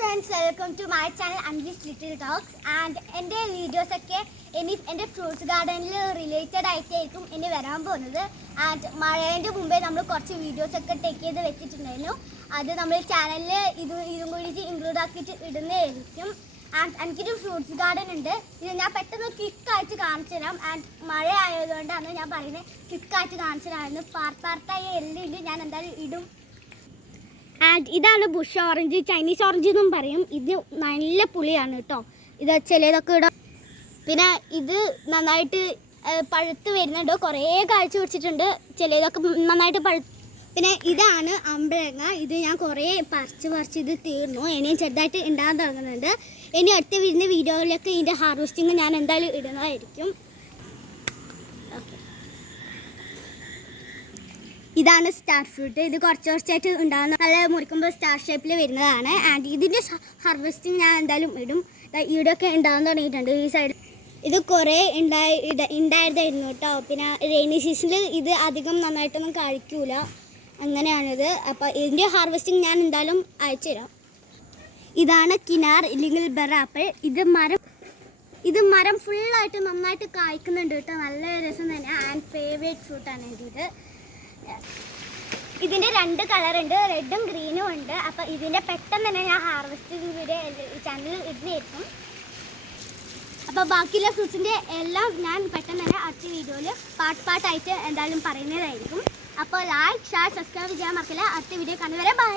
friends, welcome to my channel Anvi's Little Talks. And എൻ്റെ വീഡിയോസൊക്കെ ഇനി എൻ്റെ ഫ്രൂട്ട്സ് ഗാർഡനിൽ റിലേറ്റഡ് ആയിട്ടായിരിക്കും ഇനി വരാൻ പോകുന്നത്. ആൻഡ് മഴേൻ്റെ മുമ്പേ നമ്മൾ കുറച്ച് വീഡിയോസൊക്കെ ടേക്ക് ചെയ്ത് വെച്ചിട്ടുണ്ടായിരുന്നു. അത് നമ്മൾ ചാനലിൽ ഇതും കൂടി ഇൻക്ലൂഡ് ആക്കിയിട്ട് ഇടുന്നതായിരിക്കും. ആൻഡ് എനിക്കൊരു ഫ്രൂട്ട്സ് ഗാർഡൻ ഉണ്ട്. ഇത് ഞാൻ പെട്ടെന്ന് ക്വിക്കായിട്ട് കാണിച്ചു തരാം. ആൻഡ് മഴ ആയതുകൊണ്ടാണ് ഞാൻ പറയുന്നത് ക്വിക്കായിട്ട് കാണിച്ചു തരാമെന്ന്. പാർട്ടായി എല്ലാം ഞാൻ എന്തായാലും ഇടും. ആൻഡ് ഇതാണ് ബുഷ് ഓറഞ്ച്, ചൈനീസ് ഓറഞ്ച് എന്നും പറയും. ഇത് നല്ല പുളിയാണ് കേട്ടോ. ഇത് ചിലതൊക്കെ ഇടാം. പിന്നെ ഇത് നന്നായിട്ട് പഴുത്ത് വരുന്നുണ്ട്, കുറേ കാഴ്ച പിടിച്ചിട്ടുണ്ട്. ചിലതൊക്കെ നന്നായിട്ട് പിന്നെ ഇതാണ് അമ്പഴങ്ങ. ഇത് ഞാൻ കുറേ പറിച്ച് ഇത് തീർന്നു. ഇനിയും ചെറുതായിട്ട് ഉണ്ടാകാൻ തുടങ്ങുന്നുണ്ട്. ഇനി അടുത്ത വരുന്ന വീഡിയോയിലൊക്കെ ഇതിൻ്റെ ഹാർവെസ്റ്റിങ് ഞാൻ എന്തായാലും ഇടുന്നതായിരിക്കും. ഇതാണ് സ്റ്റാർ ഫ്രൂട്ട്. ഇത് കുറച്ചായിട്ട് ഉണ്ടാകുന്ന നല്ല മുറിക്കുമ്പോൾ സ്റ്റാർ ഷേപ്പിൽ വരുന്നതാണ്. ആൻഡ് ഇതിൻ്റെ ഹാർവെസ്റ്റിംഗ് ഞാൻ എന്തായാലും ഇടും. ഇവിടെയൊക്കെ ഉണ്ടാകാൻ തുടങ്ങിയിട്ടുണ്ട് ഈ സൈഡ്. ഇത് കുറേ ഉണ്ടായതായിരുന്നു കേട്ടോ. പിന്നെ റെയിനി സീസണിൽ ഇത് അധികം നന്നായിട്ടൊന്നും കഴിക്കൂല, അങ്ങനെയാണിത്. അപ്പോൾ ഇതിൻ്റെ ഹാർവെസ്റ്റിംഗ് ഞാൻ എന്തായാലും അയച്ചു തരാം. ഇതാണ് കിനാർ ഇല്ലെങ്കിൽ ബറാപ്പിൾ. ഇത് മരം ഫുള്ളായിട്ട് നന്നായിട്ട് കായ്ക്കുന്നുണ്ട് കേട്ടോ. നല്ല രസം തന്നെ. ആൻഡ് ഫേവറേറ്റ് ഫ്രൂട്ടാണ് ഇത്. ഇതിൻ്റെ 2 കളറുണ്ട്, റെഡും ഗ്രീനും ഉണ്ട്. അപ്പോൾ ഇതിൻ്റെ പെട്ടെന്ന് തന്നെ ഞാൻ ഹാർവെസ്റ്റ് ചെയ്ത് ചാനലിൽ ഇടുന്നതായിരിക്കും. അപ്പോൾ ബാക്കിയുള്ള ഫ്രൂട്ട്സിൻ്റെ എല്ലാം ഞാൻ പെട്ടെന്ന് തന്നെ അടുത്ത വീഡിയോയിൽ പാർട്ടായിട്ട് എന്തായാലും പറയുന്നതായിരിക്കും. അപ്പോൾ ലൈക്ക്, ഷെയർ, സബ്സ്ക്രൈബ് ചെയ്യാൻ മറക്കില്ല. അടുത്ത വീഡിയോ കാണുന്നവരെ ബൈ.